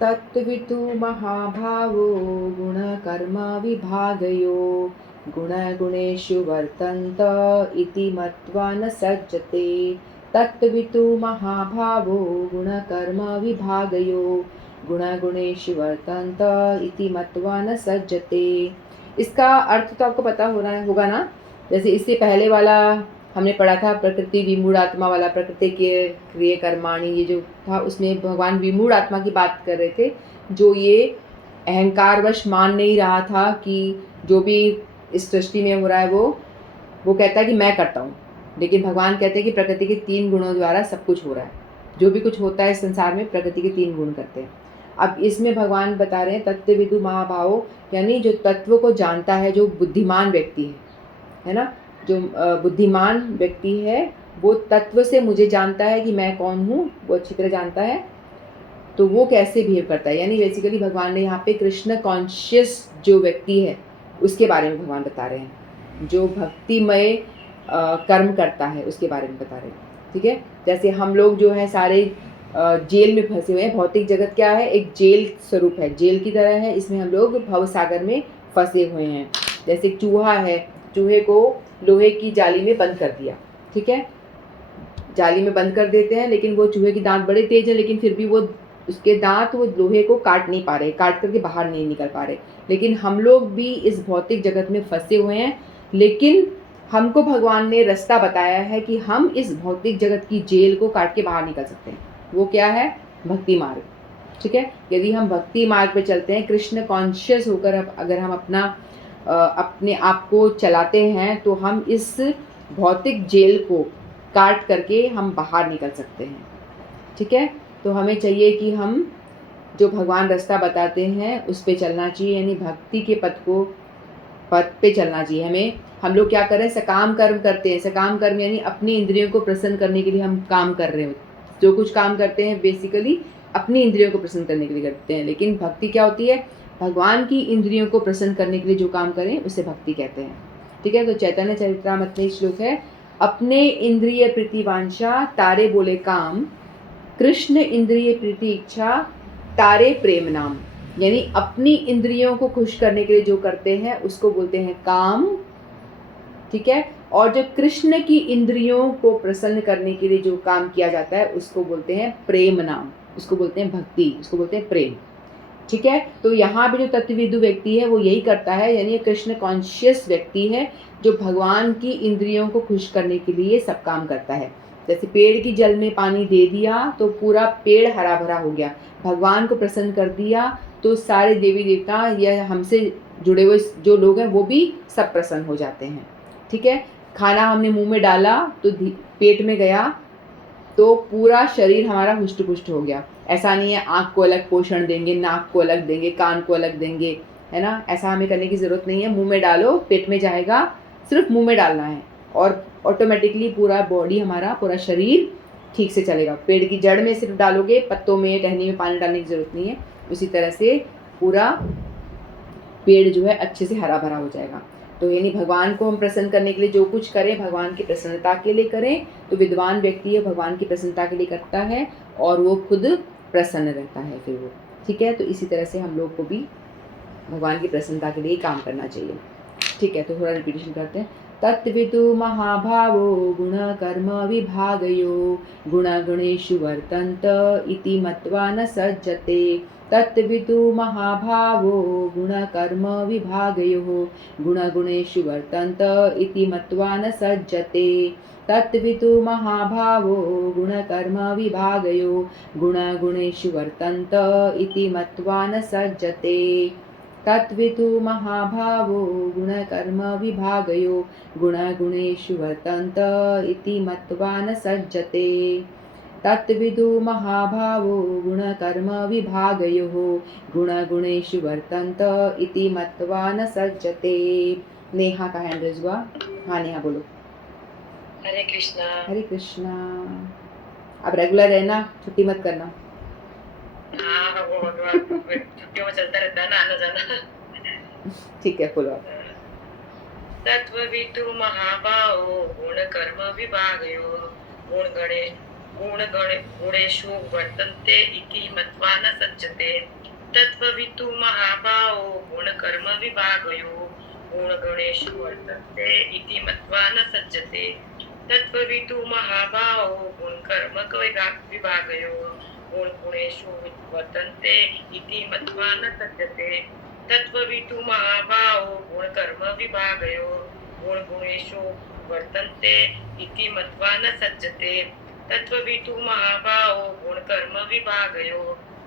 तत्त्वितु महाभावो गुणकर्म विभागयो गुणगुणेषु वर्तन्त इति मत्वा न सज्जते। तत्त्वितु महाभावो गुणकर्म विभागयो गुणगुणेषु वर्तन्त इति मत्वा न सज्जते। इसका अर्थ तो आपको पता होगा ना। जैसे इससे पहले वाला हमने पढ़ा था प्रकृति विमूढ़ आत्मा वाला, प्रकृति के क्रिय कर्माणि, ये जो था उसमें भगवान विमूढ़ आत्मा की बात कर रहे थे, जो ये अहंकारवश मान नहीं रहा था कि जो भी इस सृष्टि में हो रहा है वो कहता है कि मैं करता हूँ, लेकिन भगवान कहते हैं कि प्रकृति के 3 गुणों द्वारा सब कुछ हो रहा है। जो भी कुछ होता है इस संसार में प्रकृति के 3 गुण करते हैं। अब इसमें भगवान बता रहे हैं तत्त्वविदु महाभावो, यानी जो तत्व को जानता है, जो बुद्धिमान व्यक्ति है ना, जो बुद्धिमान व्यक्ति है वो तत्व से मुझे जानता है कि मैं कौन हूँ, वो अच्छी तरह जानता है, तो वो कैसे बिहेव करता है। यानी बेसिकली भगवान ने यहाँ पे कृष्ण कॉन्शियस जो व्यक्ति है उसके बारे में भगवान बता रहे हैं, जो भक्तिमय कर्म करता है उसके बारे में बता रहे हैं। ठीक है, जैसे हम लोग जो है सारे जेल में फंसे हुए हैं। भौतिक जगत क्या है, एक जेल स्वरूप है, जेल की तरह है। इसमें हम लोग भव सागर में फंसे हुए हैं। जैसे एक चूहा है, चूहे को लोहे की जाली में बंद कर दिया, ठीक है, जाली में बंद कर देते हैं, लेकिन वो चूहे की दांत बड़े तेज है, लेकिन फिर भी वो उसके दांत वो लोहे को काट नहीं पा रहे, काट करके बाहर नहीं निकल पा रहे। लेकिन हम लोग भी इस भौतिक जगत में फंसे हुए हैं, लेकिन हमको भगवान ने रास्ता बताया है कि हम इस भौतिक जगत की जेल को काट के बाहर निकल सकते हैं। वो क्या है, भक्ति मार्ग। ठीक है, यदि हम भक्ति मार्ग पे चलते हैं, कृष्ण कॉन्शियस होकर अगर हम अपने आप को चलाते हैं, तो हम इस भौतिक जेल को काट करके हम बाहर निकल सकते हैं। ठीक है, तो हमें चाहिए कि हम जो भगवान रास्ता बताते हैं उस पे चलना चाहिए, यानी भक्ति के पथ पे चलना चाहिए हमें। हम लोग क्या करें, सकाम कर्म करते हैं। सकाम कर्म यानी अपनी इंद्रियों को प्रसन्न करने के लिए हम काम कर रहे होते। जो कुछ काम करते हैं बेसिकली अपनी इंद्रियों को प्रसन्न करने के लिए करते हैं, लेकिन भक्ति क्या होती है, भगवान की इंद्रियों को प्रसन्न करने के लिए जो काम करें उसे भक्ति कहते हैं। ठीक है, तो चैतन्य चरितामृत में श्लोक है, अपने इंद्रिय प्रीतिवांछा तारे बोले काम, कृष्ण इंद्रिय प्रीति इच्छा तारे प्रेम नाम। यानी अपनी इंद्रियों को खुश करने के लिए जो करते हैं उसको बोलते हैं काम। ठीक है, और जो कृष्ण की इंद्रियों को प्रसन्न करने के लिए जो काम किया जाता है उसको बोलते हैं प्रेम नाम, उसको बोलते हैं भक्ति, उसको बोलते हैं प्रेम। ठीक है, तो यहाँ भी जो तत्वविदु व्यक्ति है वो यही करता है, यानी कृष्ण कॉन्शियस व्यक्ति है जो भगवान की इंद्रियों को खुश करने के लिए सब काम करता है। जैसे पेड़ की जल में पानी दे दिया तो पूरा पेड़ हरा भरा हो गया, भगवान को प्रसन्न कर दिया तो सारे देवी देवता या हमसे जुड़े हुए जो लोग हैं वो भी सब प्रसन्न हो जाते हैं। ठीक है, खाना हमने मुंह में डाला तो पेट में गया तो पूरा शरीर हमारा हुष्ट पुष्ट हो गया। ऐसा नहीं है आँख को अलग पोषण देंगे, नाक को अलग देंगे, कान को अलग देंगे, है ना, ऐसा हमें करने की ज़रूरत नहीं है। मुंह में डालो, पेट में जाएगा, सिर्फ मुंह में डालना है और ऑटोमेटिकली पूरा बॉडी हमारा, पूरा शरीर ठीक से चलेगा। पेड़ की जड़ में सिर्फ डालोगे, पत्तों में टहनी में पानी डालने की ज़रूरत नहीं है। उसी तरह से पूरा पेड़ जो है अच्छे से हरा भरा हो जाएगा। तो यानी भगवान को हम प्रसन्न करने के लिए जो कुछ करें भगवान की प्रसन्नता के लिए करें, तो विद्वान व्यक्ति है भगवान की प्रसन्नता के लिए करता है और वो खुद प्रसन्न रहता है फिर वो। ठीक है, तो इसी तरह से हम लोग को भी भगवान की प्रसन्नता के लिए काम करना चाहिए। ठीक है, तो थोड़ा रिपीटेशन करते हैं। तत्विदु महाभावो गुण कर्म विभागयो गुणगुणेषु वर्तन्त इति मत्वा न सज्जते। तत्विदु महाभावो गुणकर्म विभागयो गुणगुणेषु वर्तन्त इति मत्वा न सज्जते। तत्विदु महाभावो गुणकर्म विभागयो गुणगुणेषु वर्तन्त इति मत्वा न सज्जते। तत्विदु महाभावो गुणकर्म विभागयो गुणगुणेषु वर्तन्त इति मत्वा न सज्जते। तत्विदु महाभावो गुणकर्म विभागयो गुणगुणेषु वर्तन्त इति मत्वा न सज्जते। नेहा का हैंड रेज हुआ। हाँ नेहा बोलो। हरे कृष्णा। हरे कृष्णा। अब रेगुलर रहना, छुट्टी मत करना। हाँ वो छुट्टियों में चलता रहता है ना आना जाना। ठीक है, बोलो। तत्ववितु महाभावो गुण कर्म विभागयो गुणेषु वर्तन्ते इति मत्वा न सज्जते। तत्त्ववितु महाभावो गुणकर्म विभागयो गुणगुणेषु वर्तन्ते इति मत्वा न सज्जते तत्त्ववितु महाभावो गुणकर्म विभागयो गुणगुणेषु वर्तन्ते इति मत्वा न सज्जते तत्त्ववितु महाभावो गुणकर्म विभागयो गुणगुणेषु वर्तन्ते इति मत्वा न सज्जते तत्त्ववितु महाभावो गुणकर्म विभागयो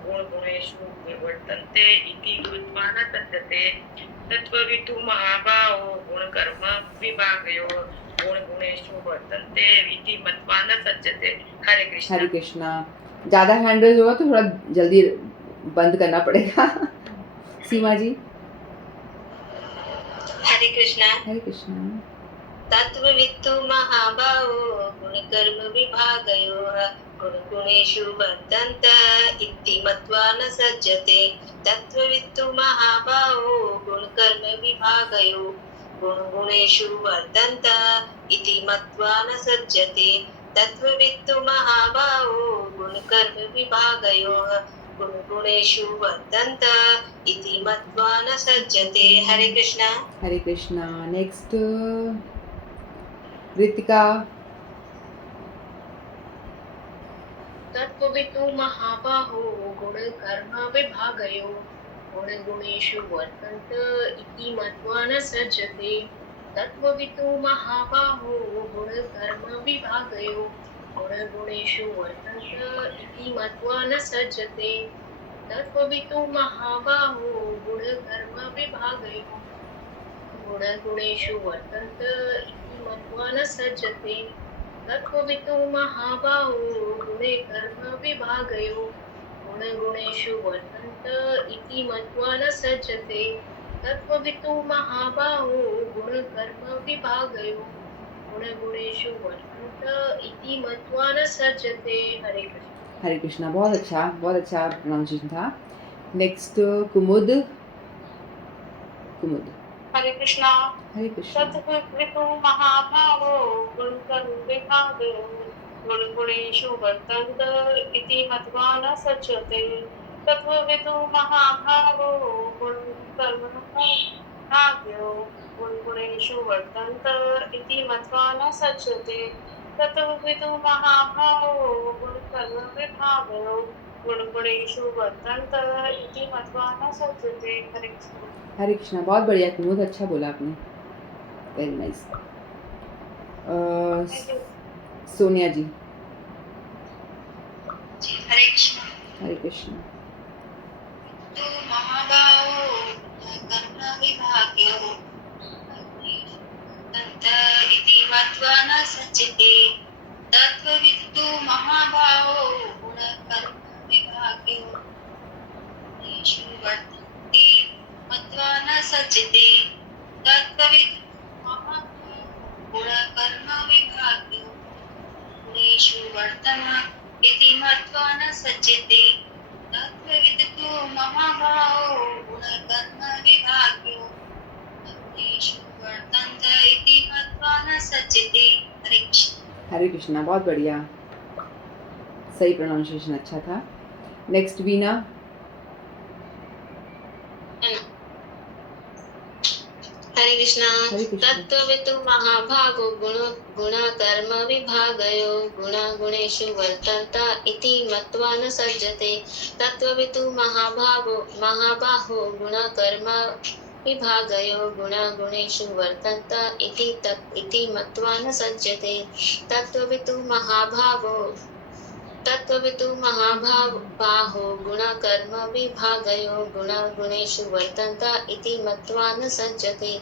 गुणगुणेषु वर्तन्ते इति मत्वा न सज्जते तत्त्ववितु महाभावो गुणकर्म विभागयो गुणगुणेषु वर्तन्ते इति मत्वा न सज्जते। हरे कृष्ण। हरे कृष्णा। ज़्यादा हैंड रेज होगा तो थोड़ा जल्दी बंद करना पड़ेगा। सीमा जी। हरे कृष्णा। हरे कृष्णा। तत्त्ववित्तु महाभावो गुणकर्म विभागयोः गुणगुणेषु वर्तन्त इति मत्वा न सज्जते तत्त्ववित्तु महाभावो गुणकर्म विभागयो गुणगुणेषु वर्तन्त इति मत्वा न सज्जते तत्त्ववित्तु महाभावो गुणकर्म विभागयोः गुणगुणेषु वर्तन्त इति मत्वा न सज्जते। हरे कृष्णा। हरे कृष्णा। नेक्स्ट रितिका। तत्त्ववितु महाबाहो गुणकर्म विभागयो गुणगुणेषु वर्तन्त इति मत्वा न सज्जते तत्त्ववितु महाबाहो गुणकर्म विभागयो गुणगुणेषु वर्तन्त इति मत्वा न सज्जते तत्त्ववितु महाबाहो गुणकर्म विभागयो गुणगुणेषु वर्तन्त इति मत्वा न सज्जते तत्त्ववितु महाबाहो गुणे कर्म विभागयो गुणगुणेषु वर्तन्त इति मत्वा न सज्जते तत्त्ववितु महाबाहो गुणकर्म विभागयो गुणगुणेषु वर्तन्त इति मत्वा न सज्जते। हरे कृष्ण। हरे कृष्णा। बहुत अच्छा प्रोनाउंसिएशन था। नेक्स्ट कुमुद। कुमुद। हरे कृष्णा। हरे कृष्णा। तत्त्ववितु महाभावो गुणकर्म विभागयो गुणगुणेषु वर्तन्त इति मत्वा न सज्जते तत्त्ववितु महाभावो गुणकर्म विभागयो गुणगुणेषु वर्तन्त इति मत्वा न सज्जते तत्त्ववितु महाभावो गुणकर्म विभागयो गुणगुणेषु वर्तन्त इति मत्वा न सज्जते। हरे कृष्ण। हरे कृष्णा। बहुत बढ़िया कुमुद, अच्छा बोला आपने, वेरी नाइस। सोनिया जी। हरे कृष्ण। हरे कृष्णा। तो महाबाहो कर्म विभागयो तन्त इति मत्वा न सज्जते तत्त्ववित्तु महाबाहो गुणकर्म विभागयो गुणेषु वर्तन्ते मत्वा न सज्जते तत्त्ववित्तु महाबाहो गुणकर्म विभागयो गुणेषु वर्तन्ते इति मत्वा न सज्जते तत्त्ववित्तु महाबाहो गुणकर्म विभागयो गुणेषु वर्तन्त इति मत्वा न सज्जते। हरे कृष्ण। हरे कृष्णा। बहुत बढ़िया, सही प्रोनाउंसिएशन अच्छा था। नेक्स्ट वीना। हरे कृष्णा। हरे कृष्णा। तत्त्ववितु महाभागो गुणकर्म विभागयो गुणगुणेषु वर्तन्त इति मत्वा न सज्जते तत्त्ववितु महाबाहो गुणकर्म विभागयो गुणगुणेषु वर्तन्त इति मत्वा न सज्जते तत्त्ववितु महाबाहो गुणकर्म विभागयो गुणगुणेषु वर्तन्त इति मत्वा न सज्जते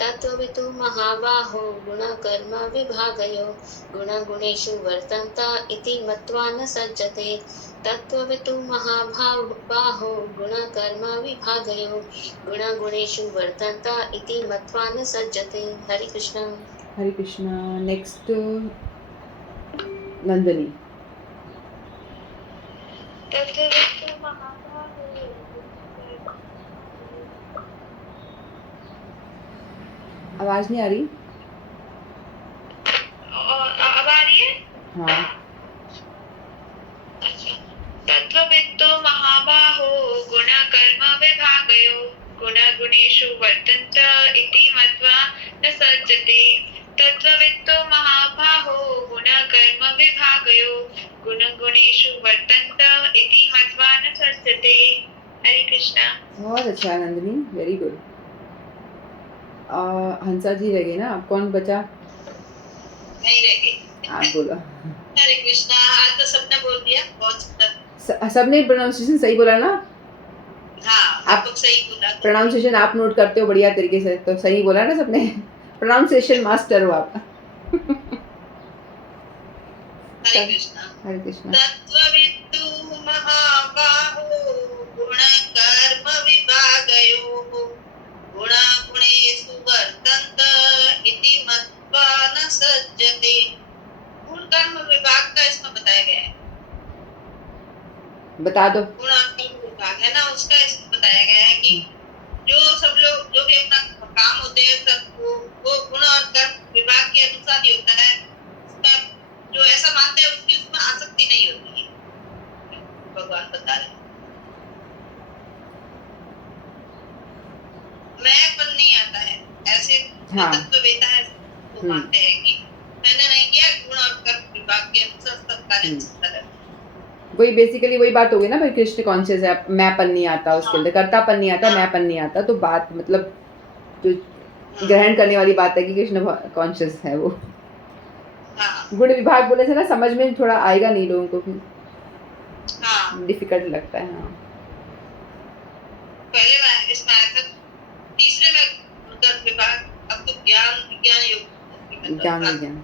तत्त्ववितु महाबाहो गुणकर्म विभागयो गुणगुणेषु वर्तन्त इति मत्वा न सज्जते तत्त्ववितु महाबाहो गुणकर्म विभागयो गुणगुणेषु वर्तन्त इति मत्वा न सज्जते। हरे कृष्ण। हरे कृष्णा। नेक्स्ट नंदनी। तत्त्ववित्तु महाभावो आवाज नहीं आ रही। अब आ रही है? हाँ। तत्त्ववित्तु महाबाहो गुणकर्म गुणगुणेषु वर्तन्त इति मत्वा न सज्जते तत्त्ववित्तो महाबाहो गुणकर्म विभागयो गुणगुणेषु वर्तन्त इति मत्वा न सज्जते। हरे कृष्णा। बहुत अच्छा नंदिनी, वेरी गुड। हंसा जी रह गई ना, अब कौन बचा? नहीं रह गई। आप बोलो। हरे कृष्णा। आज तो सबने बोल दिया, बहुत सुंदर। सबने प्रोनाउंसिएशन सही बोला ना? हाँ, आप लोग सही बोला। प्रोनाउंसिएशन आप नोट करते हो बढ़िया तरीके से, तो सही बोला ना सबने? प्रोनाउंसिएशन मास्टर हो आप। हरे कृष्णा। हरे कृष्णा। तत्त्ववित्तु महाबाहो गुणकर्म विभागयोः गुणगुणेषु वर्तन्त इति मत्वा न सज्जते। गुण कर्म विभाग का इसमें बताया गया है। बता दो। गुण कर्म विभाग है ना, उसका इसमें बताया गया है कि जो सब लोग जो भी अपना काम होते हैं सब वो गुण और कर्म विभाग के अनुसार ही होता है। उसमें जो ऐसा मानते हैं उसकी उसमें आसक्ति नहीं होती है, भगवान बता रहे। मैंपन नहीं आता है ऐसे। हाँ। तत्ववेता है वो मानते हैं कि मैंने नहीं किया, गुण और कर्म विभाग के अनुसार सब कार्य चलता है। वही बेसिकली वही बात होगी ना भाई, कृष्ण कॉन्शियस है, मैंपन नहीं आता उसके अंदर, कर्तापन नहीं आता, मैंपन नहीं आता, तो बात मतलब जो ग्रहण करने वाली बात है कि कृष्ण कॉन्शियस है वो। गुण विभाग बोले से ना समझ में थोड़ा आएगा नहीं लोगों को भी, डिफिकल्ट लगता है। हाँ, पहले मैं इसमें आया था, तीसरे में कर्म विभाग, अब तो ज्ञान विज्ञान योग ज्ञान विज्ञान।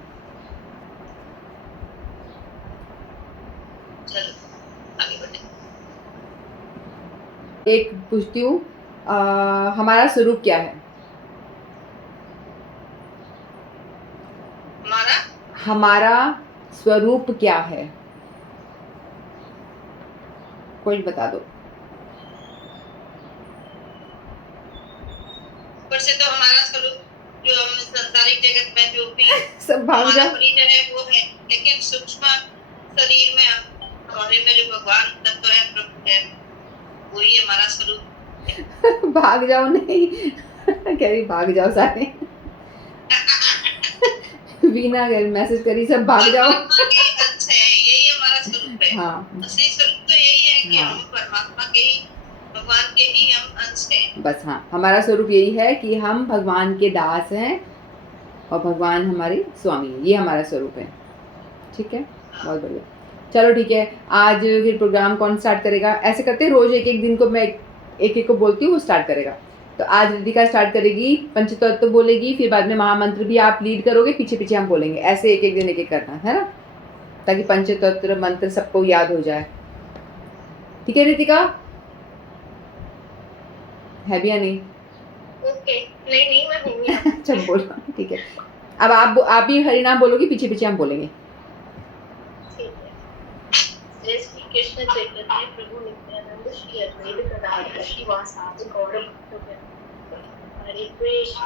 चलो आगे बढ़े। एक पूछती हूँ, हमारा स्वरूप क्या है? हमारा स्वरूप क्या है? कोई बता दो। ऊपर से तो हमारा स्वरूप जो हम संसारिक जगत में जो भी सब भाग हमारा जाओ। परिचय है वो है, लेकिन सूक्ष्म शरीर में हमारे में जो भगवान तत्व है, प्रभु है, वही हमारा स्वरूप। भाग जाओ नहीं, कह रही भाग जाओ सारे। वीना अगर मैसेज करी सब भाग जाओ। परमात्मा के अंश है, यही हमारा स्वरूप है। हाँ, असली स्वरूप तो यही है कि हाँ। हम परमात्मा के ही, भगवान के ही हम अंश हैं। बस हाँ, हमारा स्वरूप यही है कि हम भगवान के दास हैं और भगवान हमारे स्वामी हैं, ये हमारा स्वरूप है। ठीक है, बहुत बढ़िया। चलो ठीक है, आज फिर प्रोग्राम कौन स्टार्ट करेगा? ऐसे करते हैं रोज एक एक दिन को मैं एक एक को बोलती हूँ, वो स्टार्ट करेगा। तो आज रितिका स्टार्ट करेगी, पंचतत्व बोलेगी, फिर बाद में महामंत्र भी आप लीड करोगे, पीछे पीछे हम बोलेंगे, ऐसे एक एक दिन एक एक करना है ना, ताकि पंचतत्व मंत्र सबको याद हो जाए। ठीक है रितिका, है भी या नहीं? ओके, नहीं मैं हूँ। अच्छा बोलो, ठीक है। अब आप भी हरिनाम बोलोगी, पीछे पीछे हम बोलेंगे। जय श्री कृष्ण चैतन्य प्रभु नित्यानंद श्री अद्वैत गदाधर श्रीवासादि गौर भक्तवृंद। हरे कृष्ण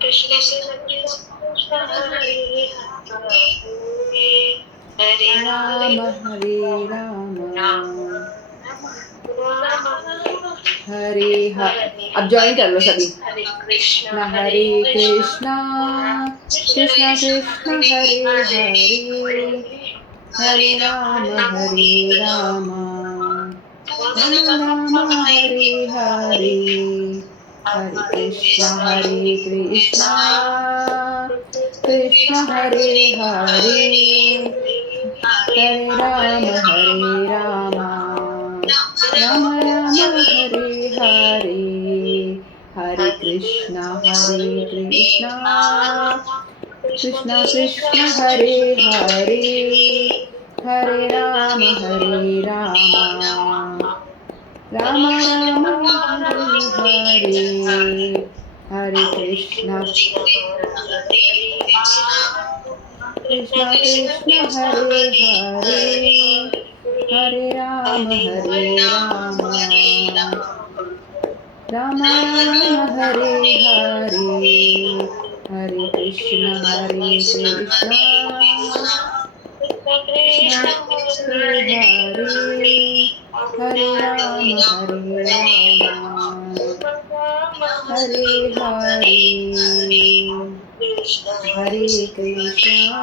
कृष्ण कृष्ण हरे हरे राम हरे राम हरे हरे। अब ज्वाइन कर लो सभी। हरे कृष्ण हरे कृष्णा कृष्णा कृष्णा हरे हरे, हरे राम हरे राम राम हरे हरे, हरे कृष्णा कृष्णा हरे हरे, हरे राम राम राम हरे हरे, हरे कृष्णा कृष्णा कृष्णा हरे हरे, हरे राम राम राम हरे हरे, हरे कृष्णा कृष्णा हरे हरे, हरे राम राम हरे हरे, हरे कृष्णा कृष्णा हरे हरे, हरे राम हरे हरे हरे कृष्णा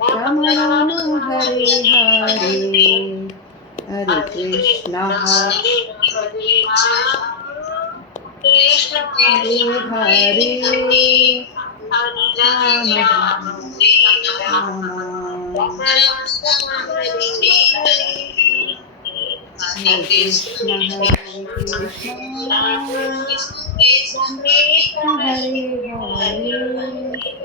राम राम हरे हरे हरे कृष्णा हरे हरे राम राम हरे कृष्णा हरे हरे